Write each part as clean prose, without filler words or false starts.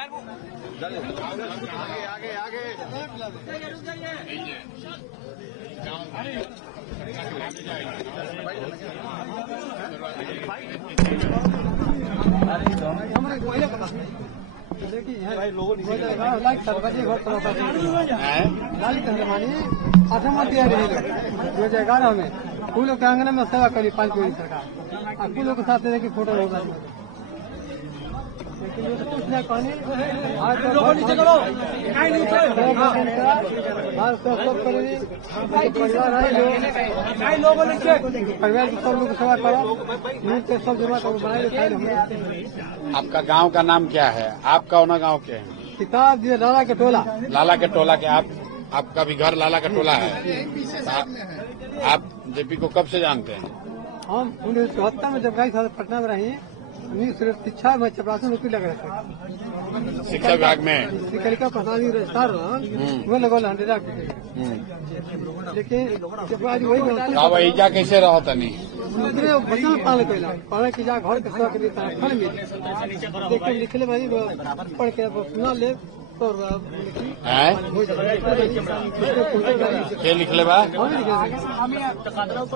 आगे आगे $11 में फूलों के आंगन में सेवा करी 5 कोई सरकार फूलों के साथ देखिए फोटो होगा आपका गांव का नाम क्या है? आप कौन गांव के हैं? किताब ये लाला के टोला। लाला के टोला के आपका भी घर लाला का टोला है? आप जेपी को कब से जानते हैं? हम 1974 में जब गए थे पटना में रही शिक्षा में चपरासी नौकरी लग रहे थे शिक्षा विभाग में शिक्षिका प्रसाद रजिस्ट्रार वो लगल लेकिन वही जा कैसे रहो तनी बचल पाल कैला पढ़े की जा घर के सेवा के लिए फल मिले देख के लिखले भाई पढ़ के सुना ले क्या लिखले बा?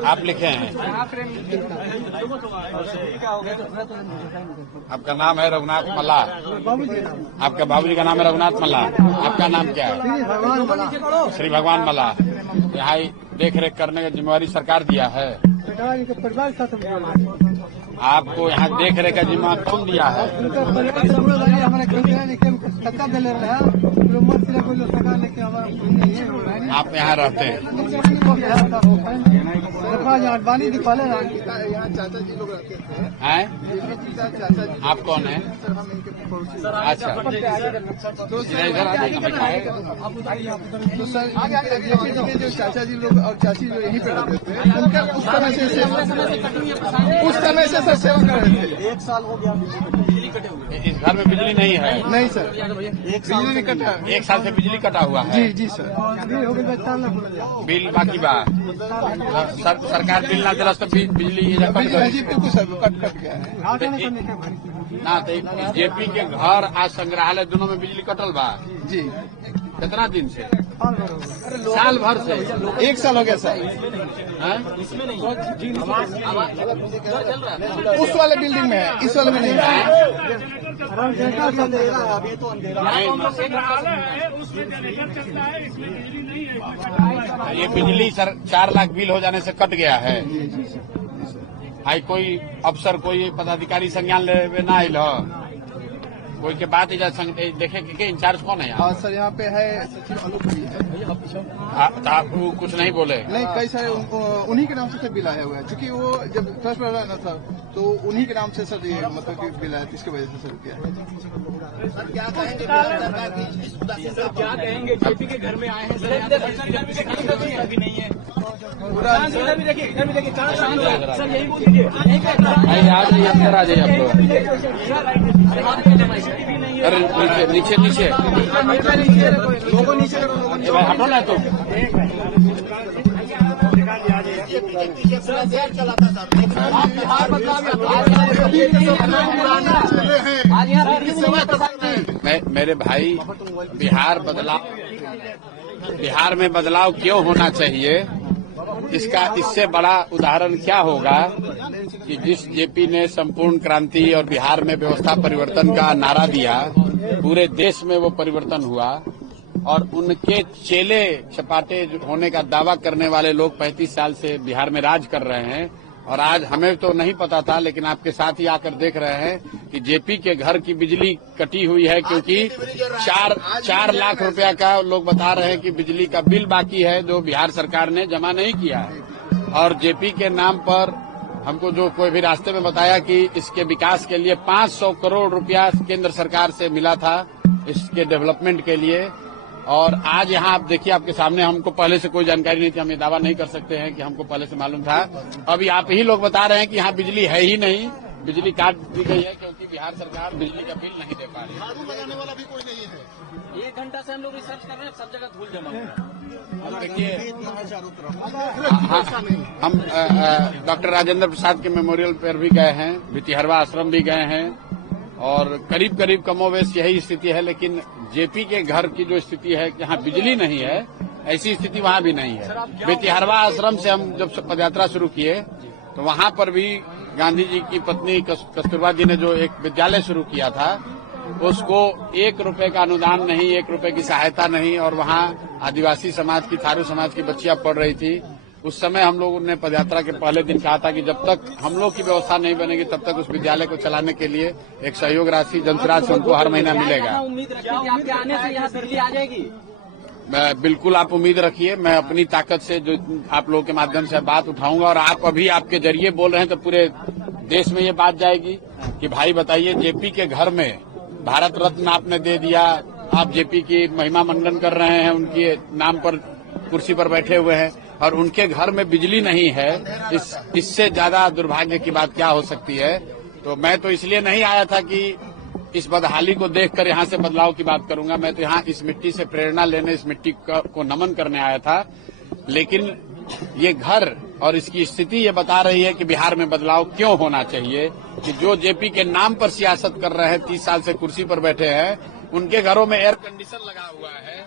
आप लिखे हैं? आपका नाम है रघुनाथ मल्ला? आपका बाबूजी का नाम है रघुनाथ मल्ला? आपका नाम क्या है? श्री भगवान मल्ला। यहाँ देख रेख करने का जिम्मेवारी सरकार दिया है? आपको यहाँ देख रेख का जिम्मा कौन दिया है? आप यहाँ रहते हैं? यहाँ चाचा जी लोग रहते हैं? आप कौन है? अच्छा तो सर जो चाचा जी लोग और चाची जो यहीं पे रहते थे उनका उस समय से सर सेवा कर रहे थे। 1 साल हो गया इस घर में बिजली नहीं है? नहीं सर, बिजली नहीं कटा। 1 साल से बिजली कटा हुआ है? जी जी सर। बिल बाकी बा? सरकार बिल ना दिला तो बिजली बिल्कुल सर कट गया है ना। तो जेपी के घर आज संग्रहालय दोनों में बिजली कटल बा जी। कितना दिन से? साल भर से? 1 साल हो गया सर। उस वाले बिल्डिंग में है, इस वाले में नहीं है। ये बिजली सर 4 लाख बिल हो जाने से कट गया है। आई कोई अफसर कोई पदाधिकारी संज्ञान ले ना आयल कोई के बात देखे के इंचार्ज कौन है यहाँ? सर यहाँ पे है सचिव अनूप जी है। आप कुछ नहीं बोले? नहीं, कई सारे उन्हीं के नाम से बिल आया हुआ है क्योंकि वो जब ट्रस्ट में रहा ना सर तो उन्हीं के नाम से सर ये मतलब कि बिल आया इसकी वजह से सर किया। क्या कहेंगे? जेपी के घर में आए हैं सर, अभी नहीं है पूरा। इधर भी देखिए सर, यही बोल दीजिए। आ जाइए अंदर, आ जाइए आप लोग। अरे नीचे नीचे लोगों नीचे हटो ना तुम। मेरे भाई बिहार में बदलाव क्यों होना चाहिए? इससे बड़ा उदाहरण क्या होगा कि जिस जेपी ने संपूर्ण क्रांति और बिहार में व्यवस्था परिवर्तन का नारा दिया, पूरे देश में वो परिवर्तन हुआ और उनके चेले चपाटे होने का दावा करने वाले लोग 35 साल से बिहार में राज कर रहे हैं। और आज हमें तो नहीं पता था, लेकिन आपके साथ ही आकर देख रहे हैं कि जेपी के घर की बिजली कटी हुई है क्योंकि 4 लाख रुपया का लोग बता रहे हैं कि बिजली का बिल बाकी है जो बिहार सरकार ने जमा नहीं किया है। और जेपी के नाम पर हमको जो कोई भी रास्ते में बताया कि इसके विकास के लिए 500 करोड़ रुपया केंद्र सरकार से मिला था इसके डेवलपमेंट के लिए। और आज यहाँ आप देखिए, आपके सामने, हमको पहले से कोई जानकारी नहीं थी, हम ये दावा नहीं कर सकते हैं कि हमको पहले से मालूम था। अभी आप ही लोग बता रहे हैं कि यहाँ बिजली है ही नहीं, बिजली काट दी गई है क्योंकि बिहार सरकार बिजली का बिल नहीं दे पा रही है। झाड़ू लगाने वाला भी कोई नहीं है। 1 घंटा से हम लोग रिसर्च कर रहे हैं, सब जगह धूल जमा। देखिए, हम डॉक्टर राजेंद्र प्रसाद के मेमोरियल पर भी गए हैं, भितिहरवा आश्रम भी गए हैं और करीब करीब कमोवेश यही स्थिति है। लेकिन जेपी के घर की जो स्थिति है, जहाँ बिजली नहीं है, ऐसी स्थिति वहाँ भी नहीं है। बेतिहरवा आश्रम से हम जब पदयात्रा शुरू किए तो वहाँ पर भी गांधी जी की पत्नी कस्तूरबा जी ने जो एक विद्यालय शुरू किया था, उसको 1 रुपए का अनुदान नहीं, 1 रुपए की सहायता नहीं, और वहाँ आदिवासी समाज की, थारू समाज की बच्चियां पढ़ रही थी। उस समय हम लोगों ने पदयात्रा के पहले दिन कहा था कि जब तक हम लोग की व्यवस्था नहीं बनेगी तब तक उस विद्यालय को चलाने के लिए एक सहयोग राशि जनसुराज से उनको हर महीना मिलेगा। उम्मीद रखिए कि आपके आने से यहाँ बिजली आ जाएगी? बिल्कुल आप उम्मीद रखिए। मैं अपनी ताकत से जो आप लोगों के माध्यम से बात उठाऊंगा, और आप अभी आपके जरिए बोल रहे हैं तो पूरे देश में ये बात जाएगी कि भाई बताइए, जेपी के घर में भारत रत्न आपने दे दिया, आप जेपी की महिमा मंडन कर रहे हैं, उनके नाम पर कुर्सी पर बैठे हुए हैं, और उनके घर में बिजली नहीं है। इससे ज्यादा दुर्भाग्य की बात क्या हो सकती है। तो मैं तो इसलिए नहीं आया था कि इस बदहाली को देखकर यहाँ से बदलाव की बात करूंगा। मैं तो यहाँ इस मिट्टी से प्रेरणा लेने, इस मिट्टी को नमन करने आया था। लेकिन ये घर और इसकी स्थिति ये बता रही है कि बिहार में बदलाव क्यों होना चाहिए, कि जो जेपी के नाम पर सियासत कर रहे हैं, 30 साल से कुर्सी पर बैठे हैं, उनके घरों में एयर कंडीशन लगा हुआ है,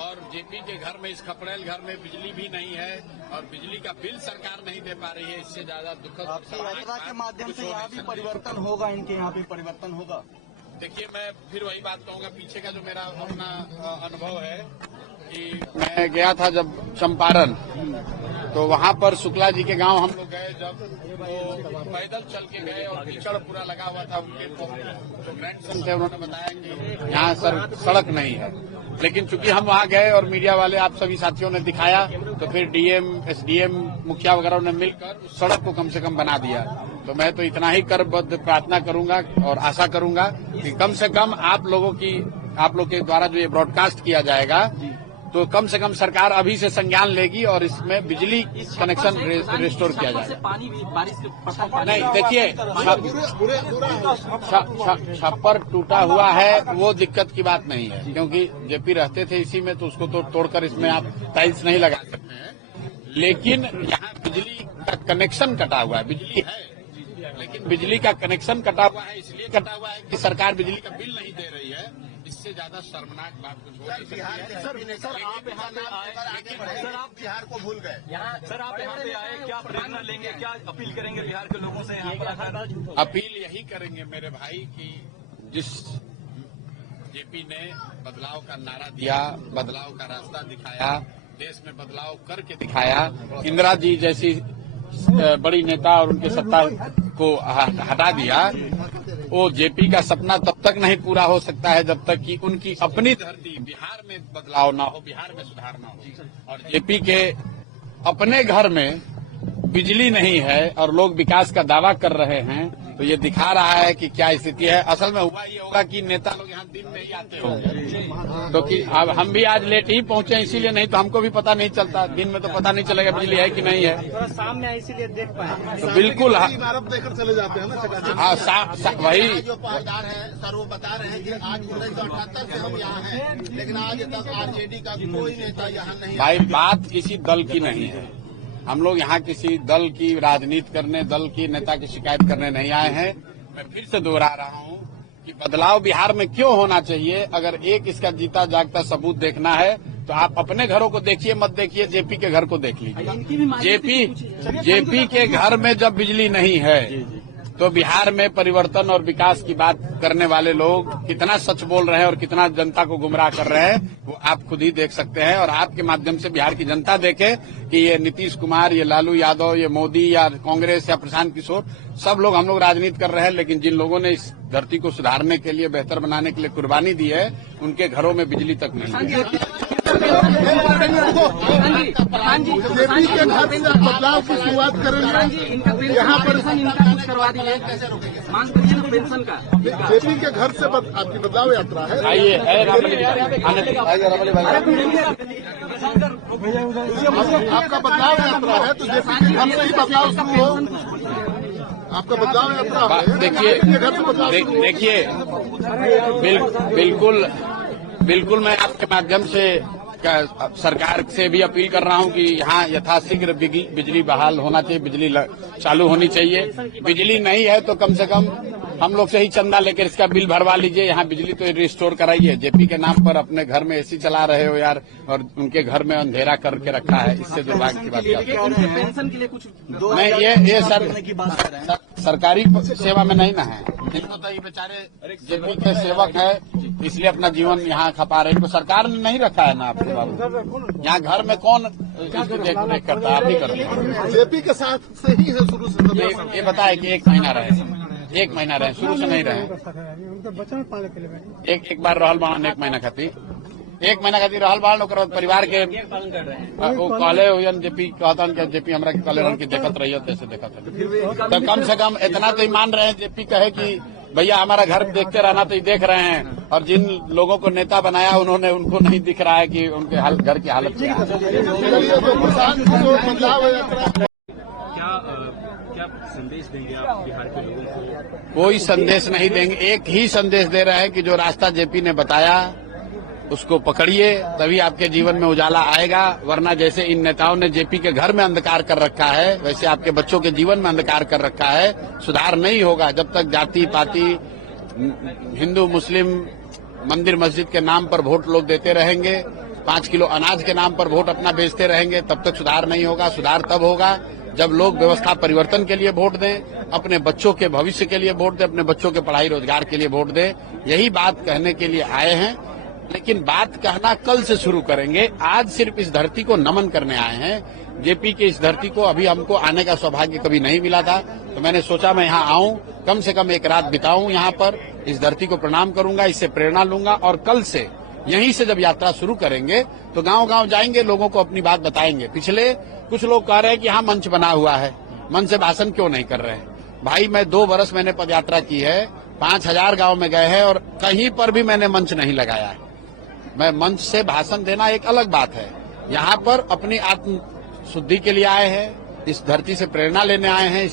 और जेपी के घर में, इस खपड़ेल घर में बिजली भी नहीं है, और बिजली का बिल सरकार नहीं दे पा रही है। इससे ज्यादा दुखद यात्रा के माध्यम से यहाँ भी परिवर्तन होगा, इनके यहाँ भी परिवर्तन होगा। देखिए, मैं फिर वही बात कहूंगा, पीछे का जो मेरा अपना अनुभव है कि मैं गया था जब चंपारण, तो वहाँ पर शुक्ला जी के गांव हम लोग गए, जब वो पैदल चल के गए और कीचड़ पूरा लगा हुआ था। उनके जो ग्रैंडसन थे उन्होंने बताया कि यहाँ सड़क नहीं है। लेकिन चूंकि हम वहाँ गए और मीडिया वाले, आप सभी साथियों ने दिखाया, तो फिर डीएम, एसडीएम, मुखिया वगैरह ने मिलकर उस सड़क को कम से कम बना दिया। तो मैं तो इतना ही करबद्ध प्रार्थना करूंगा और आशा करूंगा कि कम से कम आप लोग के द्वारा जो ये ब्रॉडकास्ट किया जाएगा, तो कम से कम सरकार अभी से संज्ञान लेगी और इसमें बिजली कनेक्शन रिस्टोर किया जाएगा। पानी भी बारिश के नहीं, देखिए, छप्पर टूटा हुआ है वो दिक्कत की बात नहीं है, क्योंकि जेपी रहते थे इसी में, तो उसको तो तोड़कर इसमें आप टाइल्स नहीं लगा सकते हैं। लेकिन यहाँ बिजली का कनेक्शन कटा हुआ है। बिजली है, लेकिन बिजली का कनेक्शन कटा हुआ है, इसलिए कटा हुआ है कि सरकार बिजली का बिल नहीं दे रही है। इससे ज्यादा शर्मनाक बात कुछ हो नहीं सकती है। सर आप यहाँ पे आए, सर आप बिहार को भूल गए। सर आप यहाँ पे आए, क्या प्रेरणा लेंगे, क्या अपील करेंगे बिहार के लोगों से यहाँ पर? अपील यही करेंगे मेरे भाई कि जिस जेपी ने बदलाव का नारा दिया, बदलाव का रास्ता दिखाया, देश में बदलाव करके दिखाया, इंदिरा जी जैसी बड़ी नेता और उनके सत्ता को हटा दिया, वो जेपी का सपना तब तक नहीं पूरा हो सकता है जब तक कि उनकी अपनी धरती बिहार में बदलाव ना हो, बिहार में सुधार ना हो। और जेपी के अपने घर में बिजली नहीं है और लोग विकास का दावा कर रहे हैं, तो ये दिखा रहा है कि क्या स्थिति है। असल में हुआ ये होगा कि नेता लोग यहाँ दिन में ही आते होंगे, तो कि अब हम भी आज लेट ही पहुंचे, इसीलिए, नहीं तो हमको भी पता नहीं चलता। दिन में तो पता नहीं चलेगा बिजली है कि नहीं है। शाम में इसीलिए देख पाए, तो बिल्कुल इमारत देखकर चले जाते हैं ना। हाँ, वही जो पहरेदार है सर, वो बता रहे हैं कि आज 1978 से हम यहाँ हैं, लेकिन आज तक आरजेडी का कोई नेता यहाँ नहीं। भाई, बात किसी दल की नहीं है। हम लोग यहाँ किसी दल की राजनीति करने, दल की नेता की शिकायत करने नहीं आए हैं। मैं फिर से दोहरा रहा हूँ कि बदलाव बिहार में क्यों होना चाहिए। अगर एक इसका जीता जागता सबूत देखना है तो आप अपने घरों को देखिए, मत देखिए जेपी के घर को देख लीजिए। जेपी के घर में जब बिजली नहीं है तो बिहार में परिवर्तन और विकास की बात करने वाले लोग कितना सच बोल रहे हैं और कितना जनता को गुमराह कर रहे हैं, वो आप खुद ही देख सकते हैं। और आपके माध्यम से बिहार की जनता देखे कि ये नीतीश कुमार, ये लालू यादव, ये मोदी या कांग्रेस या प्रशांत किशोर, सब लोग, हम लोग राजनीति कर रहे हैं, लेकिन जिन लोगों ने इस धरती को सुधारने के लिए, बेहतर बनाने के लिए कुर्बानी दी है, उनके घरों में बिजली तक नहीं है। जेपी के घर से बदलाव की शुरुआत करेंगे, यहाँ पर कुछ करवा दीजिए, मांग करिए ना पेंशन का। जेपी के घर से आपकी बदलाव यात्रा है। आइए, आपका बदलाव यात्रा है, तो जेपी के घर से ही बदलाव शुरू हो। आपका बदलाव यात्रा है, देखिए, बिल्कुल मैं आपके माध्यम से सरकार से भी अपील कर रहा हूं कि यहाँ यथाशीघ्र बिजली बहाल होना चाहिए, बिजली चालू होनी चाहिए। बिजली नहीं है तो कम से कम हम लोग से ही चंदा लेकर इसका बिल भरवा लीजिए, यहाँ बिजली तो रिस्टोर कराइए। जेपी के नाम पर अपने घर में एसी चला रहे हो यार, और उनके घर में अंधेरा करके रखा है। इससे दुर्भाग्य की बात है। पेंशन के लिए कुछ नहीं, ये सर सरकारी सेवा में नहीं ना है। इनको तो ये बेचारे जेपी के सेवक है, इसलिए अपना जीवन यहाँ खपा रहे हैं। इनको सरकार ने नहीं रखा है ना आपके बाबू। यहाँ घर में कौन इसकी देख रेख करता है? आप ही करते हैं। जेपी के साथ से ही है शुरू से। ये बताए कि 1 महीना रहे, 1 महीना रहे, शुरू से नहीं रहे। उनके बच्चों में पाले के लिए एक बार रहल बाण 1 महीना खाती, 1 महीना खाती रहल बाण। ओकर बाद परिवार के वो कहले हुए जेपी कहता कि जेपी हमरा के कहले रहन की देखत रहिए, तैसे देखत रहिए। तो कम से कम इतना तो ही मान रहे हैं। जेपी कहे कि भैया हमारा घर देखते रहना, तो ये देख रहे हैं। और जिन लोगों को नेता बनाया उन्होंने, उनको नहीं दिख रहा है कि उनके घर की हालत क्या है। क्या संदेश देंगे आप बिहार के लोगों को? कोई संदेश नहीं देंगे, एक ही संदेश दे रहे हैं कि जो रास्ता जेपी ने बताया उसको पकड़िए, तभी आपके जीवन में उजाला आएगा। वरना जैसे इन नेताओं ने जेपी के घर में अंधकार कर रखा है, वैसे आपके बच्चों के जीवन में अंधकार कर रखा है। सुधार नहीं होगा जब तक जाति पाति, हिंदू मुस्लिम, मंदिर मस्जिद के नाम पर वोट लोग देते रहेंगे, 5 किलो अनाज के नाम पर वोट अपना बेचते रहेंगे, तब तक सुधार नहीं होगा। सुधार तब होगा जब लोग व्यवस्था परिवर्तन के लिए वोट दें, अपने बच्चों के भविष्य के लिए वोट दें, अपने बच्चों के पढ़ाई रोजगार के लिए वोट दें। यही बात कहने के लिए आए हैं। लेकिन बात कहना कल से शुरू करेंगे। आज सिर्फ इस धरती को नमन करने आए हैं। जेपी के इस धरती को अभी हमको आने का सौभाग्य कभी नहीं मिला था, तो मैंने सोचा मैं यहाँ आऊं, कम से कम एक रात बिताऊं यहाँ पर, इस धरती को प्रणाम करूंगा, इससे प्रेरणा लूंगा। और कल से यहीं से जब यात्रा शुरू करेंगे तो गांव-गांव जाएंगे, लोगों को अपनी बात बताएंगे। पिछले कुछ लोग कह रहे हैं कि यहाँ मंच बना हुआ है, मंच से भाषण क्यों नहीं कर रहे हैं? भाई मैं 2 वर्ष मैंने पदयात्रा की है, 5000 गांव में गए हैं और कहीं पर भी मैंने मंच नहीं लगाया है। मैं मंच से भाषण देना एक अलग बात है। यहाँ पर अपनी आत्म शुद्धि के लिए आए हैं, इस धरती से प्रेरणा लेने आए हैं,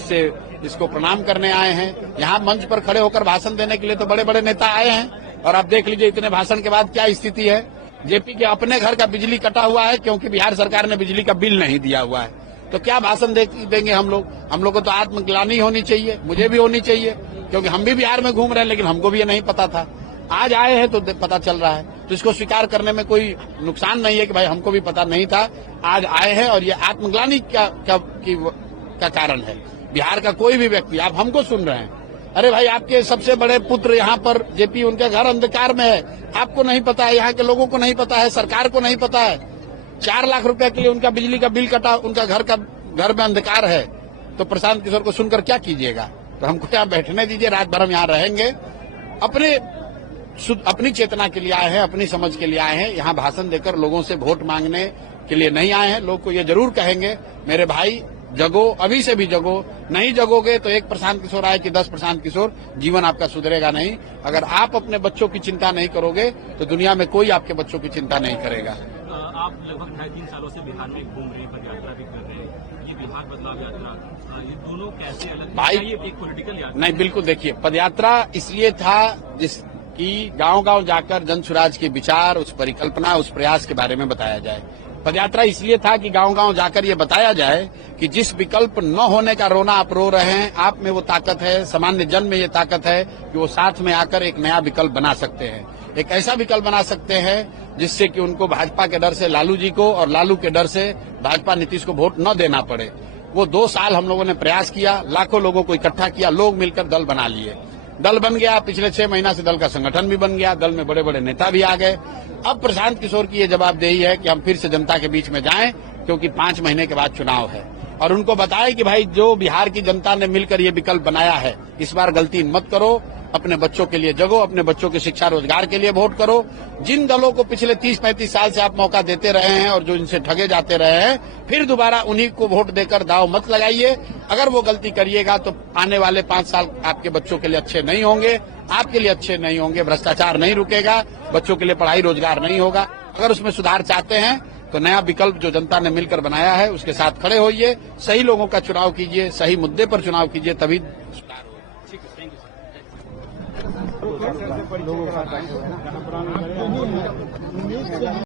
इसको प्रणाम करने आए हैं। यहाँ मंच पर खड़े होकर भाषण देने के लिए तो बड़े बड़े नेता आए हैं, और आप देख लीजिए इतने भाषण के बाद क्या स्थिति है। जेपी के अपने घर का बिजली कटा हुआ है क्योंकि बिहार सरकार ने बिजली का बिल नहीं दिया हुआ है। तो क्या भाषण देंगे हम लोग? हम लोग को तो आत्मग्लानि होनी चाहिए, मुझे भी होनी चाहिए, क्योंकि हम भी बिहार में घूम रहे हैं, लेकिन हमको भी ये नहीं पता था। आज आए हैं तो पता चल रहा है, तो इसको स्वीकार करने में कोई नुकसान नहीं है कि भाई हमको भी पता नहीं था, आज आए हैं। और ये आत्मग्लानि का कारण है। बिहार का कोई भी व्यक्ति, आप हमको सुन रहे हैं, अरे भाई आपके सबसे बड़े पुत्र यहाँ पर जेपी, उनके घर अंधकार में है, आपको नहीं पता है, यहाँ के लोगों को नहीं पता है, सरकार को नहीं पता है। 4 लाख रुपए के लिए उनका बिजली का बिल कटा, उनका घर में अंधकार है। तो प्रशांत किशोर को सुनकर क्या कीजिएगा? तो हमको यहाँ बैठने दीजिए, रात भर हम यहाँ रहेंगे। अपनी चेतना के लिए आए हैं, अपनी समझ के लिए आए हैं। यहाँ भाषण देकर लोगों से वोट मांगने के लिए नहीं आए हैं। लोग को ये जरूर कहेंगे मेरे भाई जगो, अभी से भी जगो, नहीं जगोगे तो 1 प्रशांत किशोर आए कि 10 प्रशांत किशोर, जीवन आपका सुधरेगा नहीं। अगर आप अपने बच्चों की चिंता नहीं करोगे तो दुनिया में कोई आपके बच्चों की चिंता नहीं करेगा। आप लगभग 2.5-3 सालों से बिहार में घूम रही पदयात्रा भी कर रहे हैं, ये बिहार बदलाव यात्रा, ये दोनों कैसे अलग भाई? ये एक पॉलिटिकल यात्रा नहीं, बिल्कुल। देखिए, पदयात्रा इसलिए था जिसकी गांव-गांव जाकर जन स्वराज के विचार, उस परिकल्पना, उस प्रयास के बारे में बताया जाए। पदयात्रा इसलिए था कि गांव-गांव जाकर ये बताया जाए कि जिस विकल्प न होने का रोना आप रो रहे हैं, आप में वो ताकत है, सामान्य जन में ये ताकत है कि वो साथ में आकर एक नया विकल्प बना सकते हैं। एक ऐसा विकल्प बना सकते हैं जिससे कि उनको भाजपा के डर से लालू जी को और लालू के डर से भाजपा नीतीश को वोट न देना पड़े। वो 2 साल हम लोगों ने प्रयास किया, लाखों लोगों को इकट्ठा किया, लोग मिलकर दल बना लिए। दल बन गया, पिछले 6 महीना से दल का संगठन भी बन गया, दल में बड़े बड़े नेता भी आ गए। अब प्रशांत किशोर की ये जवाबदेही है कि हम फिर से जनता के बीच में जाएं, क्योंकि 5 महीने के बाद चुनाव है, और उनको बताएं कि भाई जो बिहार की जनता ने मिलकर ये विकल्प बनाया है, इस बार गलती मत करो, अपने बच्चों के लिए जगो, अपने बच्चों की शिक्षा रोजगार के लिए वोट करो। जिन दलों को पिछले 30-35 साल से आप मौका देते रहे हैं और जो इनसे ठगे जाते रहे हैं, फिर दोबारा उन्हीं को वोट देकर दाव मत लगाइए। अगर वो गलती करिएगा तो आने वाले 5 साल आपके बच्चों के लिए अच्छे नहीं होंगे, आपके लिए अच्छे नहीं होंगे। भ्रष्टाचार नहीं रुकेगा, बच्चों के लिए पढ़ाई रोजगार नहीं होगा। अगर उसमें सुधार चाहते हैं तो नया विकल्प जो जनता ने मिलकर बनाया है उसके साथ खड़े होइए, सही लोगों का चुनाव कीजिए, सही मुद्दे पर चुनाव कीजिए, तभी सुधार होगा।